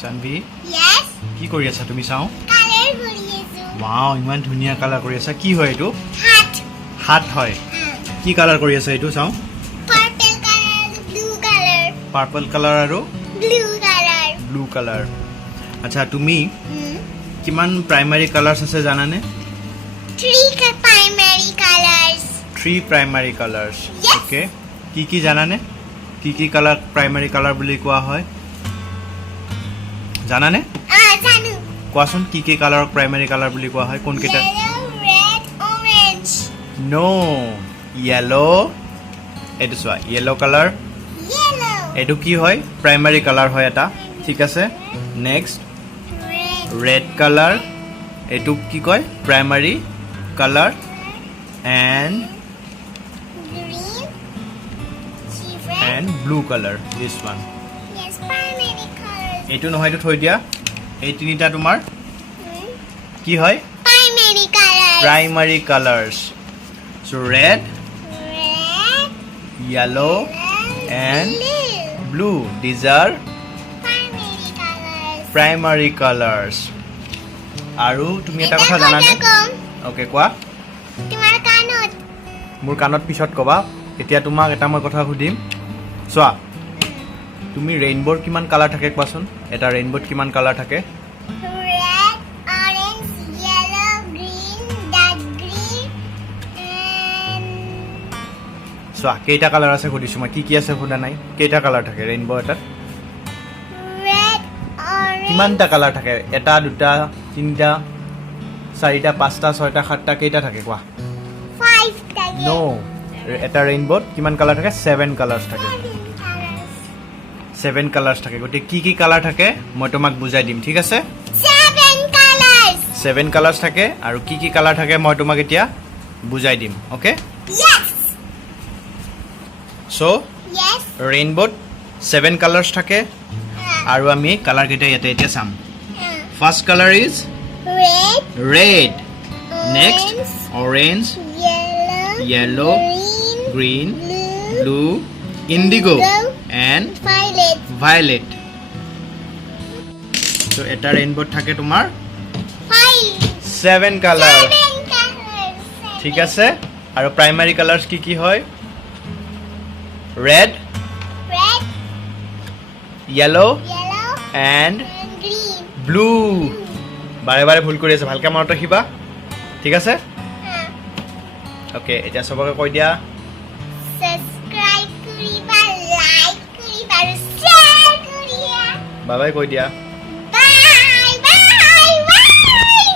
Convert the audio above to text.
Sanvi, Yes. কি কৰি আছা তুমি চাও? Color কৰি আছো. ওয়াও, ইমান ধুনীয়া কালাৰ কৰি আছা। কি হয় এটো? Hat. হাত হয়। কি কালাৰ কৰি আছা এটো চাও? Purple color, blue color. Purple colour আৰু Blue color. Blue colour. আচ্ছা তুমি কিমান প্ৰাইমাৰী কালাৰ্স আছে জানানে? 3 primary colors. 3 primary colours. Yes. Okay. কি জানানে? কি কালাৰ প্ৰাইমাৰী কালাৰ বুলি কোৱা হয়? জানানে? জানো. কোৱাচোন কি কালাৰ প্ৰাইমাৰী কালাৰ বুলি কোৱা হয়? কোন কেইটা? Yellow, red, orange. নো, ইয়েলো। এটো চোৱা, ইয়েলো কালাৰ। Yellow. এটো কি হয়? প্ৰাইমাৰী কালাৰ হয় এটা। ঠিক আছে। Next Red. Red colour. এটো কি কয়? Primary colour. And Green. Blue colour. This one. Yes, primary colors. এইটো নহয়, এইটো থৈ দিয়া। এই তিনিটা তোমাৰ কি হয়? Primary colors. Primary colours. চ' red, Red. yellow and blue. blue. These are Primary colors. primary colors. আৰু তুমি এটা কথা জানানে? ওকে, কোৱা। তোমাৰ কাণত মোৰ কাণত পিছত ক'বা। এতিয়া তোমাক এটা মই কথা সুধিম। চোৱা, তুমি ৰেইনব'ৰ কিমান কালাৰ থাকে কোৱাচোন? এটা ৰেইনব'ত কিমান কালাৰ থাকে? red, orange, yellow, green, dark green, and চোৱা, কেইটা কালাৰ আছে সুধিছোঁ মই। কি আছে সোধা নাই। কেইটা কালাৰ থাকে ৰেইনব' এটাত? red, orange. কিমানটা কালাৰ থাকে? এটা, দুটা, তিনিটা, চাৰিটা, পাঁচটা, ছয়টা, সাতটা, কেইটা থাকে কোৱা? 5 থাকে. নো, এটা ৰেইনব'ত কিমান কালাৰ থাকে? 7 কালাৰ্ছ থাকে। 7 কালাৰ্ছ থাকে। গতিকে কি কালাৰ থাকে মই তোমাক বুজাই দিম, ঠিক আছে? 7 colors. 7 কালাৰ্ছ থাকে। আৰু কি কালাৰ থাকে মই তোমাক এতিয়া বুজাই দিম। অ'কে? Yes. চ' Yes. ৰেইনব'ত 7 কালাৰ্ছ থাকে। আৰু আমি কালাৰকেইটা এতিয়া চাম। First colour is Red, red. Next orange, yellow, yellow, green, green, blue, blue, indigo and violet. violet. So এটা ৰেইনব'ত থাকে তোমাৰ 7 কালাৰ। 7 colors. ঠিক আছে। আৰু প্ৰাইমাৰী কালাৰ্ছ কি হয়? Red, Red, yellow yellow, and and green. Blue. বাৰে ভুল কৰি আছে, ভালকৈ মনত ৰাখিবা। ঠিক আছে? অ'কে, এতিয়া চবকে কৈ দিয়া। Subscribe কৰিবা, like কৰিবা, আৰু share কৰিবা। বাই বাই কৈ দিয়া।